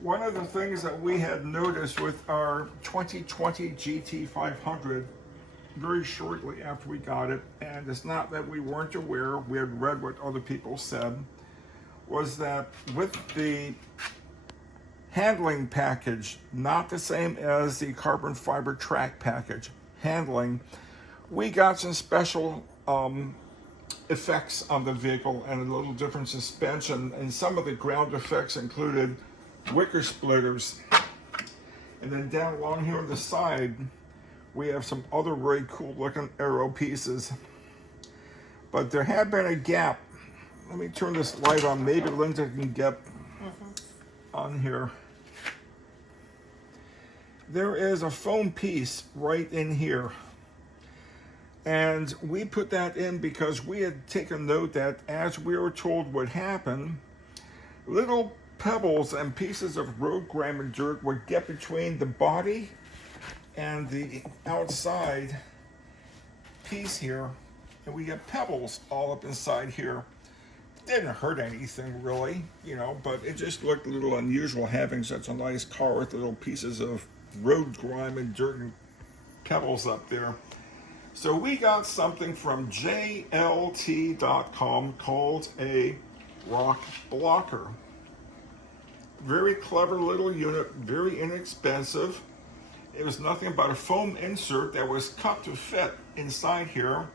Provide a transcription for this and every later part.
One of the things that we had noticed with our 2020 GT500 very shortly after we got it, and it's not that we weren't aware, we had read what other people said, was that with the handling package, not the same as the carbon fiber track package, handling, we got some special effects on the vehicle and a little different suspension, and some of the ground effects included wicker splitters. And then down along here on the side, we have some other very cool looking aero pieces. But there had been a gap. Let me turn this light on. Maybe Linda can get on here. There is a foam piece right in here. And we put that in because we had taken note that as we were told would happen, little pebbles and pieces of road grime and dirt would get between the body and the outside piece here, and we get pebbles all up inside here. Didn't hurt anything really, you know, but it just looked a little unusual having such a nice car with little pieces of road grime and dirt and pebbles up there. So we got something from JLT.com called a rock blocker. Very clever little unit, very inexpensive. It was nothing but a foam insert that was cut to fit inside here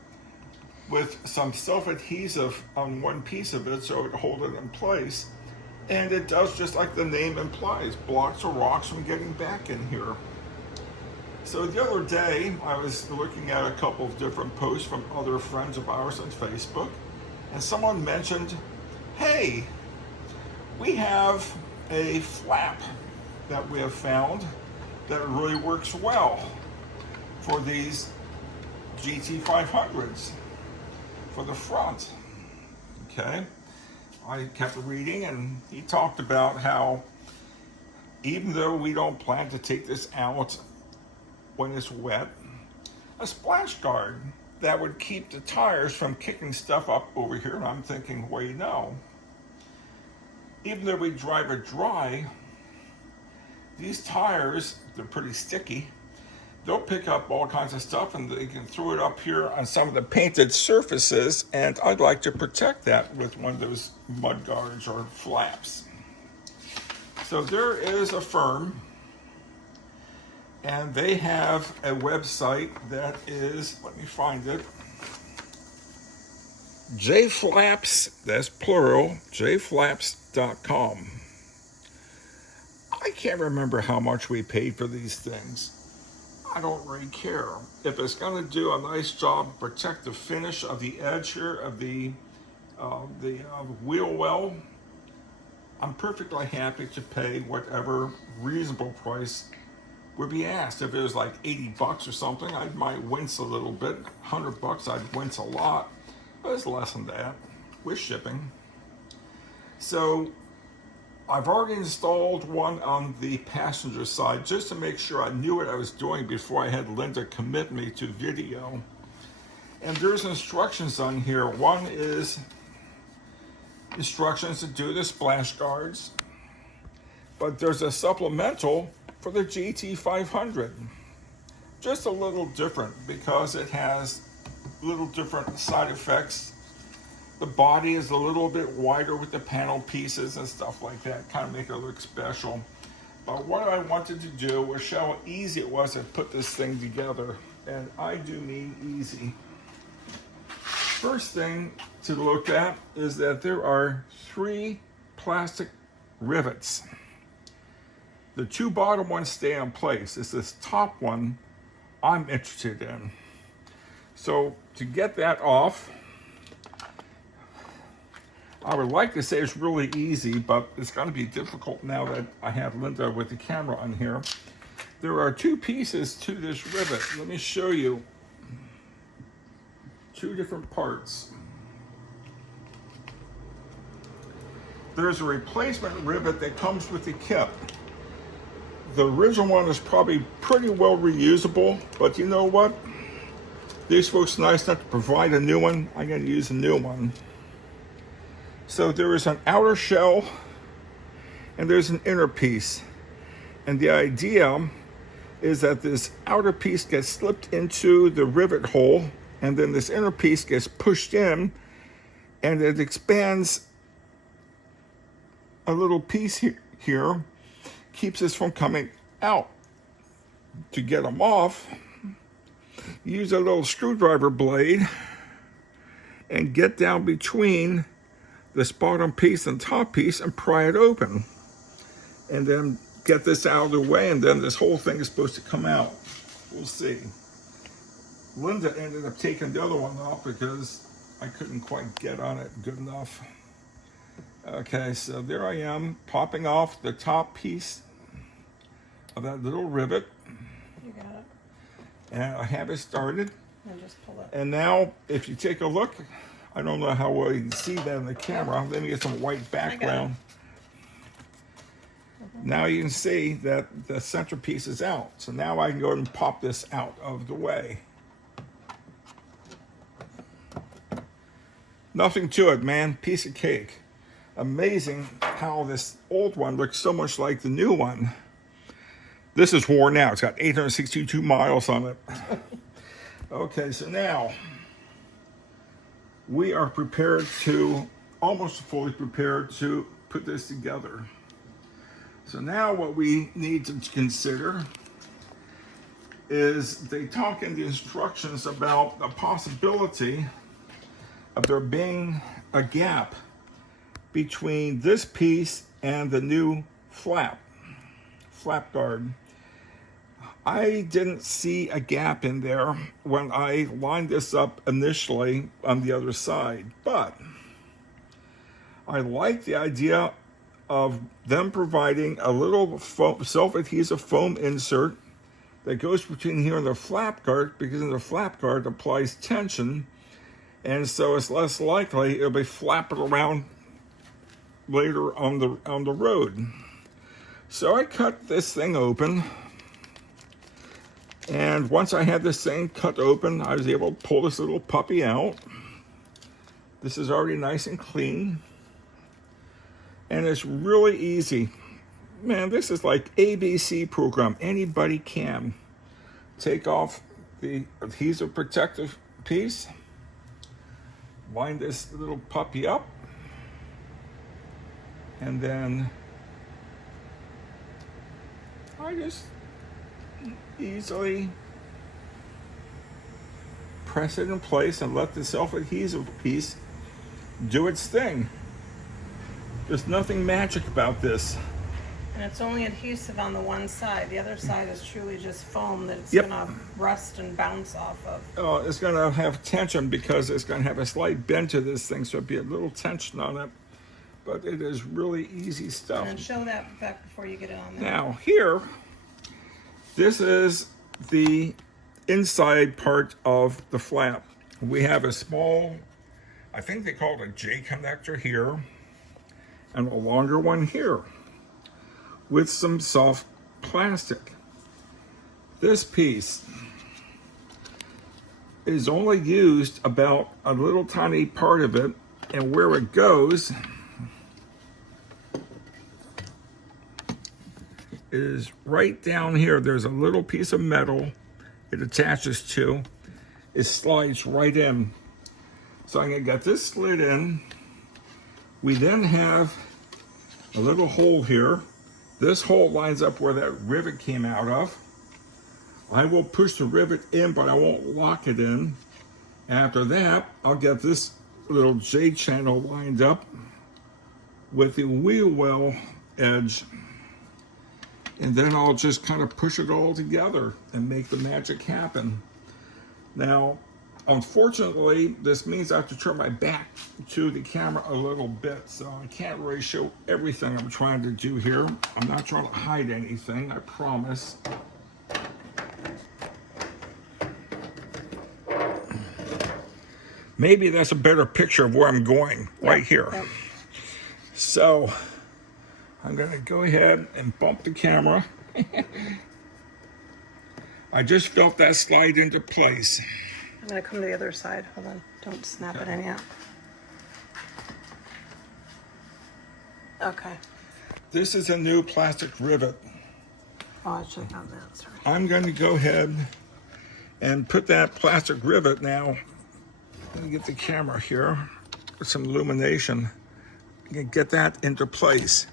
with some self-adhesive on one piece of it so it would hold it in place. And it does just like the name implies, blocks the rocks from getting back in here. So the other day, I was looking at a couple of different posts from other friends of ours on Facebook, and someone mentioned, hey, we have a flap that we have found that really works well for these GT500s for the front. Okay, I kept reading, and he talked about how even though we don't plan to take this out when it's wet, a splash guard that would keep the tires from kicking stuff up over here. And I'm thinking, wait, no. Even though we drive it dry, these tires, they're pretty sticky. They'll pick up all kinds of stuff, and they can throw it up here on some of the painted surfaces, and I'd like to protect that with one of those mud guards or flaps. So there is a firm, and they have a website that is, let me find it, JFlaps, that's plural, jflaps.com. I can't remember how much we paid for these things. I don't really care. If it's going to do a nice job, protect the finish of the edge here of the wheel well, I'm perfectly happy to pay whatever reasonable price would be asked. If it was like 80 bucks or something, I might wince a little bit. 100 bucks, I'd wince a lot. But it's less than that with shipping. So I've already installed one on the passenger side just to make sure I knew what I was doing before I had Linda commit me to video. And there's instructions on here. One is instructions to do the splash guards, but there's a supplemental for the GT500. Just a little different because it has little different side effects. The body is a little bit wider with the panel pieces and stuff like that, kind of make it look special. But what I wanted to do was show how easy it was to put this thing together, and I do mean easy. First thing to look at is that there are 3 plastic rivets. The 2 bottom ones stay in place. It's this top one I'm interested in. So to get that off, I would like to say it's really easy, but it's going to be difficult now that I have Linda with the camera on here. There are 2 pieces to this rivet. Let me show you 2 different parts. There's a replacement rivet that comes with the kit. The original one is probably pretty well reusable, but you know what? These folks are nice enough to provide a new one. I'm going to use a new one. So there is an outer shell and there's an inner piece. And the idea is that this outer piece gets slipped into the rivet hole, and then this inner piece gets pushed in, and it expands a little piece here, keeps this from coming out. To get them off, use a little screwdriver blade and get down between this bottom piece and top piece and pry it open. And then get this out of the way, and then this whole thing is supposed to come out. We'll see. Linda ended up taking the other one off because I couldn't quite get on it good enough. Okay, so there I am, popping off the top piece of that little rivet. You got it. And I have it started. And just pull it. And now, if you take a look, I don't know how well you can see that in the camera. Let me get some white background. Now you can see that the centerpiece is out. So now I can go ahead and pop this out of the way. Nothing to it, man. Piece of cake. Amazing how this old one looks so much like the new one. This is worn out. It's got 862 miles on it. Okay, so now we are prepared to, almost fully prepared to put this together. So now what we need to consider is they talk in the instructions about the possibility of there being a gap between this piece and the new flap guard. I didn't see a gap in there when I lined this up initially on the other side, but I like the idea of them providing a little self-adhesive foam insert that goes between here and the flap guard, because in the flap guard applies tension, and so it's less likely it'll be flapping around later on the road. So I cut this thing open, and once I had this thing cut open, I was able to pull this little puppy out. This is already nice and clean, and it's really easy. Man, this is like ABC program. Anybody can. Take off the adhesive protective piece, line this little puppy up, and then I just easily press it in place and let the self-adhesive piece do its thing. There's nothing magic about this. And it's only adhesive on the one side. The other side is truly just foam that it's Yep. going to rust and bounce off of. Oh, it's going to have tension because it's going to have a slight bend to this thing, so it'll be a little tension on it. But it is really easy stuff. And show that back before you get it on there. Now here, this is the inside part of the flap. We have a small, I think they call it a J connector here, and a longer one here with some soft plastic. This piece is only used about a little tiny part of it, and where it goes is right down here. There's a little piece of metal it attaches to. It slides right in. So I'm gonna get this slid in. We then have a little hole here. This hole lines up where that rivet came out of. I will push the rivet in, but I won't lock it in. After that, I'll get this little J channel lined up with the wheel well edge. And then I'll just kind of push it all together and make the magic happen. Now, unfortunately, this means I have to turn my back to the camera a little bit, so I can't really show everything I'm trying to do here. I'm not trying to hide anything, I promise. Maybe that's a better picture of where I'm going, right here. Yep. So, I'm gonna go ahead and bump the camera. I just felt that slide into place. I'm going to come to the other side. Hold on. Don't snap it in yet. Okay. This is a new plastic rivet. Oh, I check on that. Sorry. I'm going to go ahead and put that plastic rivet now. Let me get the camera here with some illumination. Get that into place.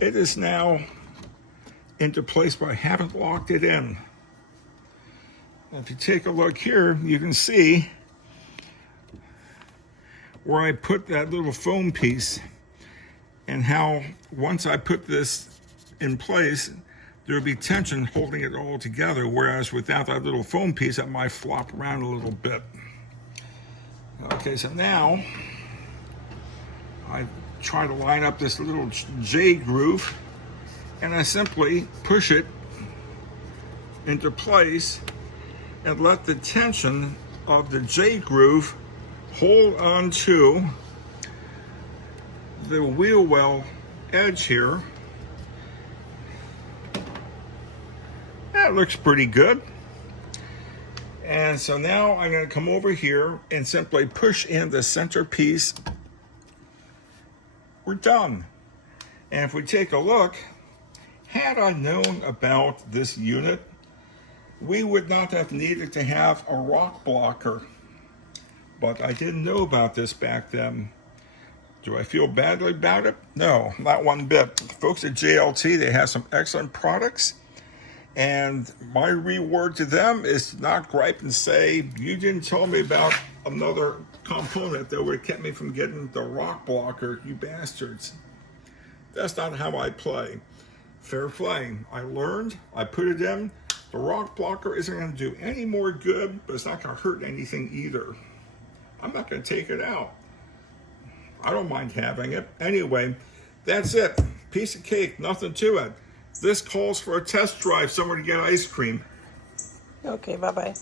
It is now into place, but I haven't locked it in. If you take a look here, you can see where I put that little foam piece and how once I put this in place, there'll be tension holding it all together, whereas without that little foam piece, it might flop around a little bit. Okay, so now I try to line up this little J groove, and I simply push it into place and let the tension of the J groove hold on to the wheel well edge here. That looks pretty good. And so now I'm going to come over here and simply push in the center piece. We're done. And if we take a look, had I known about this unit, we would not have needed to have a rock blocker. But I didn't know about this back then. Do I feel badly about it? No, not one bit. The folks at JLT, they have some excellent products. And my reward to them is to not gripe and say, you didn't tell me about another component that would have kept me from getting the rock blocker, you bastards. That's not how I play. Fair play. I learned, I put it in. The rock blocker isn't going to do any more good, but it's not going to hurt anything either. I'm not going to take it out. I don't mind having it. Anyway, that's it. Piece of cake, nothing to it. This calls for a test drive somewhere to get ice cream. Okay, bye-bye.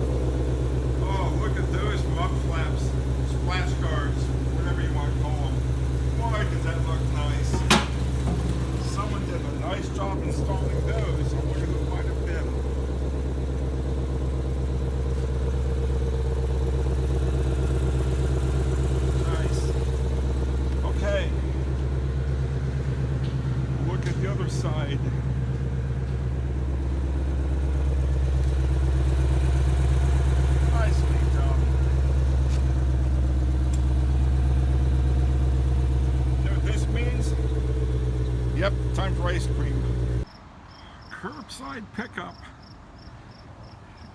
Oh, look at those mud flaps, splash guards, whatever you want to call them. Boy, does that look nice. Someone did a nice job installing those. I wonder who it might have been. Nice. Okay. Look at the other side. Nicely done. You know what this means? Yep, time for ice cream. Curbside pickup.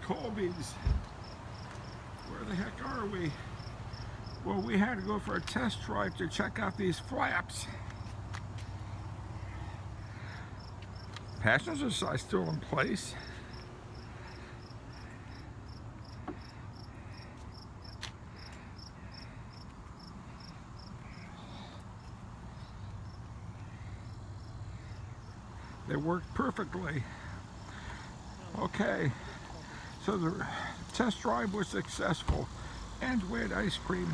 Colby's. Where the heck are we? Well, we had to go for a test drive to check out these flaps. Passenger side still in place. They worked perfectly. Okay, so the test drive was successful and we had ice cream.